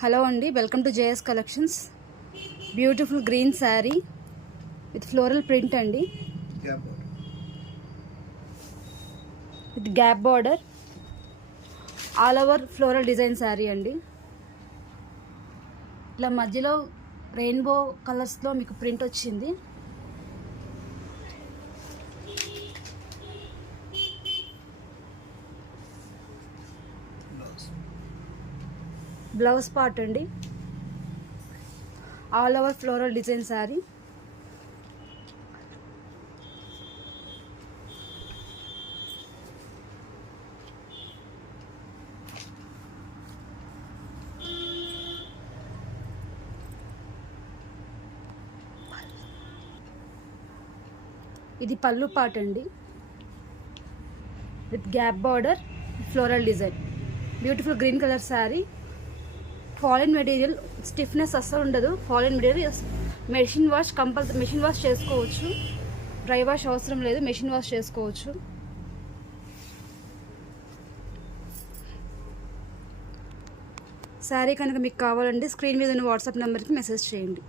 హలో అండి, welcome to JS collections. Beautiful green sari with floral print అండి, with gap border, all over floral design sari అండి. ఇలా మధ్యలో rainbow కలర్స్లో మీకు ప్రింట్ వచ్చింది. బ్లౌజ్ పార్ట్ అండి, all over floral design sari. ఇది పళ్ళు పార్ట్ అండి, with gap border, floral design. Beautiful green colour sari. ఫాలిన్ మెటీరియల్, స్టిఫ్నెస్ అస్సలు ఉండదు. ఫాలిన్ material, machine wash compulsory, machine wash చేసుకోవచ్చు, డ్రై వాష్ అవసరం లేదు, మెషిన్ వాష్ చేసుకోవచ్చు. శారీ కనుక మీకు కావాలంటే స్క్రీన్ మీద ఉన్న వాట్సాప్ నెంబర్కి మెసేజ్ చేయండి.